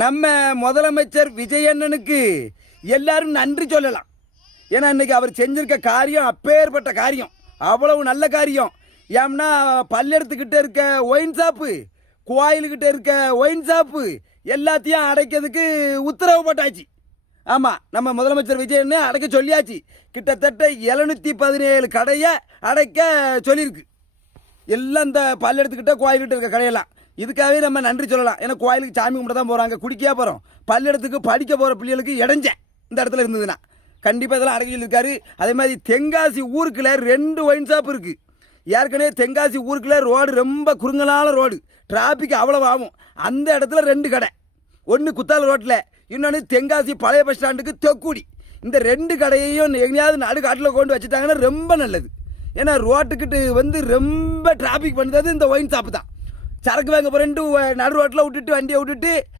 நம்ம முதலமைச்சர் விஜயண்ணனுக்கு எல்லாரும் நன்றி சொல்லலாம். ஏன்னா இன்னைக்கு அவர் செஞ்சிருக்க காரியம் அப்பேற்பட்ட காரியம், அவ்வளவு நல்ல காரியம். ஏம்னா பல்லெடுத்துக்கிட்ட இருக்க ஒயின் ஷாப்பு, கோயிலுக்கிட்ட இருக்க ஒயின் ஷாப்பு எல்லாத்தையும் அடைக்கிறதுக்கு உத்தரவு போட்டாச்சு. ஆமாம், நம்ம முதலமைச்சர் விஜயண்ணு அடைக்க சொல்லியாச்சு. கிட்டத்தட்ட 717 கடையை அடைக்க சொல்லியிருக்கு. எல்லாம் இந்த பல்லெடுத்துக்கிட்ட கோயில்கிட்ட இருக்க கடையெல்லாம். இதுக்காகவே நம்ம நன்றி சொல்லலாம். ஏன்னா கோயிலுக்கு சாமி கும்பிட தான் போகிறாங்க, குடிக்கா போகிறோம். பல்லெடுத்துக்கு படிக்க போகிற பிள்ளைகளுக்கு இடைஞ்சேன் இந்த இடத்துல இருந்ததுன்னா கண்டிப்பாக இதெல்லாம் அடக்கி இருக்காரு. அதே மாதிரி தென்காசி ஊருக்குள்ள 2 ஒயின் ஷாப் இருக்குது. ஏற்கனவே தென்காசி ஊருக்குள்ள ரோடு ரொம்ப குறுங்கலான ரோடு, டிராஃபிக் அவ்வளவு ஆகும். அந்த இடத்துல 2 கடை, ஒன்று குத்தால ரோட்டில், இன்னொன்று தென்காசி பழைய பஸ் ஸ்டாண்டுக்கு தெக்குடி. இந்த 2 கடையையும் எங்கேயாவது நடுக்காட்டில் கொண்டு வச்சுட்டாங்கன்னா ரொம்ப நல்லது. ஏன்னா ரோட்டுக்கிட்டு வந்து ரொம்ப டிராஃபிக் பண்ணுறது இந்த ஒயின் ஷாப்பு தான். சரக்கு வாங்க போகிறேன்ட்டு நடு ரோட்டில் விட்டுட்டு வண்டியை விட்டுட்டு